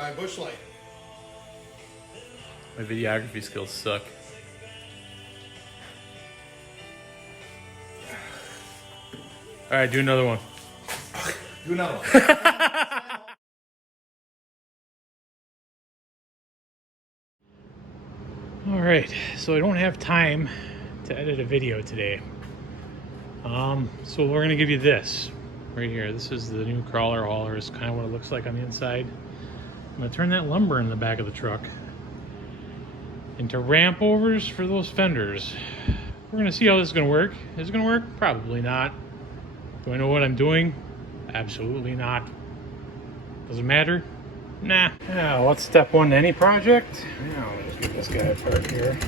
by Bush Light. My videography skills suck. All right, do another one. Do another one. All right, so I don't have time to edit a video today. So we're gonna give you this right here. This is the new crawler hauler. It's kind of what it looks like on the inside. I'm gonna turn that lumber in the back of the truck into ramp overs for those fenders. We're gonna see how this is gonna work. Is it gonna work? Probably not. Do I know what I'm doing? Absolutely not. Does it matter? Nah. Now, what's step one to any project? Now, let's get this guy apart here.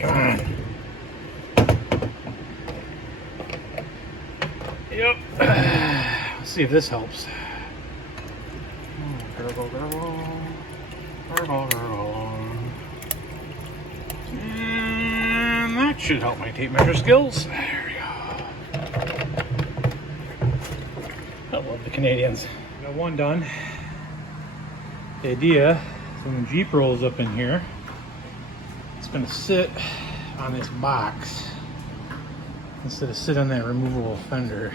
Come on. Yep. Let's see if this helps. Gurgle, gurgle. Gurgle, gurgle. And that should help my tape measure skills. There we go. I love the Canadians. Got one done. The idea is when the Jeep rolls up in here, it's going to sit on this box instead of sit on that removable fender.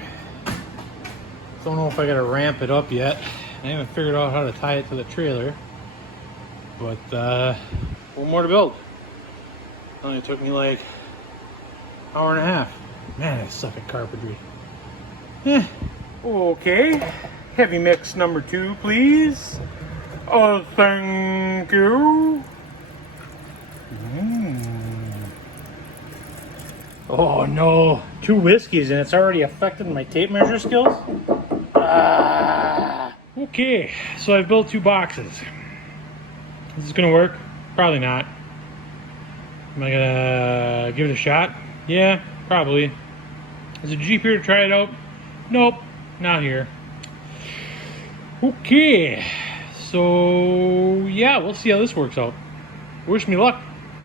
Don't know if I got to ramp it up yet. I haven't figured out how to tie it to the trailer, but one more to build. It only took me like an hour and a half. Man, I suck at carpentry. Okay, heavy mix number 2, please. Oh, thank you. Oh no, 2 whiskeys and it's already affected my tape measure skills? Okay, so I built 2 boxes. Is this gonna work? Probably not. Am I gonna give it a shot? Yeah, probably. Is a Jeep here to try it out? Nope, not here. Okay, so yeah, we'll see how this works out. Wish me luck.